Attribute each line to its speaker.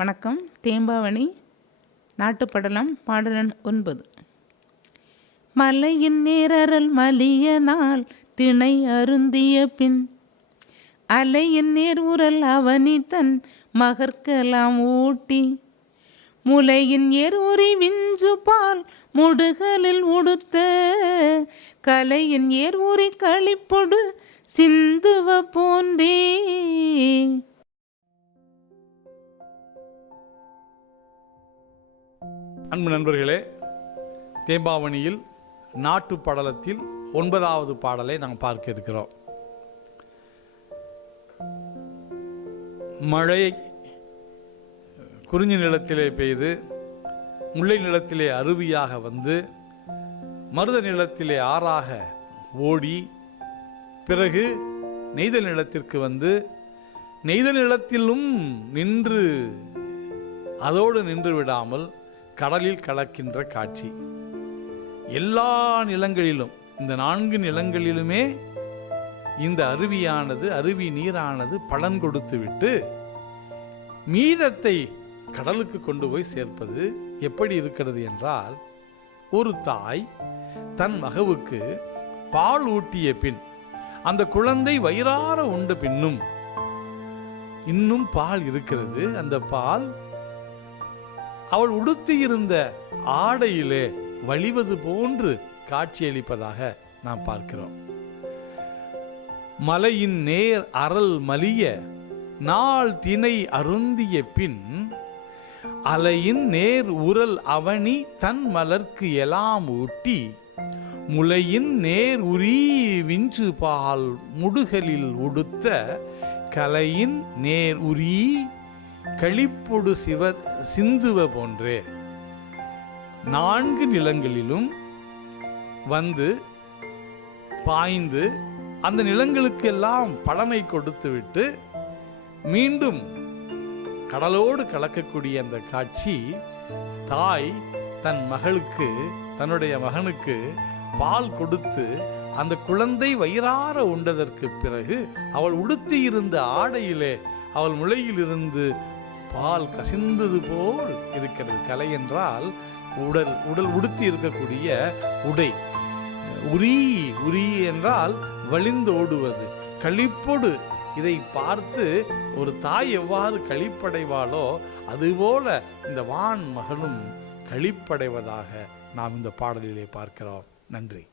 Speaker 1: வணக்கம். தேம்பாவணி நாட்டுப்படலம் பாடலன் ஒன்பது. மலையின் நேரல் மலிய நாள் திணை அருந்திய பின் அலையின் நேர் உரல் அவனி தன் மகற்கலாம் ஊட்டி முலையின் ஏர் விஞ்சு பால் முடுகலில் உடுத்த கலையின் ஏர் களிப்பொடு சிந்துவ போன்றே.
Speaker 2: அன்பு நண்பர்களே தேம்பாவணியில் நாட்டு படலத்தில் ஒன்பதாவது பாடலை நாம் பார்க்க இருக்கிறோம். மழை குறிஞ்சி நிலத்திலே பெய்து முல்லை நிலத்திலே அருவியாக வந்து மருத நிலத்திலே ஆறாக ஓடி பிறகு நெய்தல் நிலத்திற்கு வந்து நெய்தல் நிலத்திலும் நின்று அதோடு நின்று விடாமல் கடலில் கலக்கின்ற காட்சி. எல்லா நிலங்களிலும் இந்த நான்கு நிலங்களிலுமே இந்த அருவியானது அருவி நீரானது பலன் கொடுத்து விட்டு மீதத்தை கடலுக்கு கொண்டு போய் சேர்ப்பது எப்படி இருக்கிறது என்றால் ஒரு தாய் தன் மகவுக்கு பால் ஊட்டிய பின் அந்த குழந்தை வயிறார உண்ட பின்னும் இன்னும் பால் இருக்கிறது. அந்த பால் அவள் உடுத்தியிருந்த ஆடையிலே வழிவது போன்று காட்சியளிப்பதாக நாம் பார்க்கிறோம். மலையின் நேர் அறல் மலிய நாள் திணை அருந்திய பின் அலையின் நேர் உரல் அவனி தன் மலர்க்கு எலாம் ஊட்டி முலையின் நேர் உரி விஞ்சு பால் முடுகலில் உடுத்த கலையின் நேர் உரி களிப்பொடு சிவ சிந்துவ போன்றே நான்கு நிலங்களிலும் வந்து பாய்ந்து அந்த நிலங்களுக்கெல்லாம் பலனை கொடுத்துவிட்டு மீண்டும் கடலோடு கலக்கக்கூடிய அந்த காட்சி தாய் தன் மகளுக்கு தன்னுடைய மகனுக்கு பால் கொடுத்து அந்த குழந்தை வயிறார உண்டதற்கு பிறகு அவள் உடுத்தியிருந்த ஆடையிலே அவள் முளையிலிருந்து பால் கசிந்தது போல் இருக்கிறது. கலை என்றால் உடல் உடல் உடுத்தி இருக்கக்கூடிய உடை. உரி உரி என்றால் வழிந்து ஓடுவது. களிப்பொடு இதை பார்த்து ஒரு தாய் எவ்வாறு களிப்படைவாளோ அதுபோல இந்த வான் மகனும் களிப்படைவதாக நாம் இந்த பாடலிலே பார்க்கிறோம். நன்றி.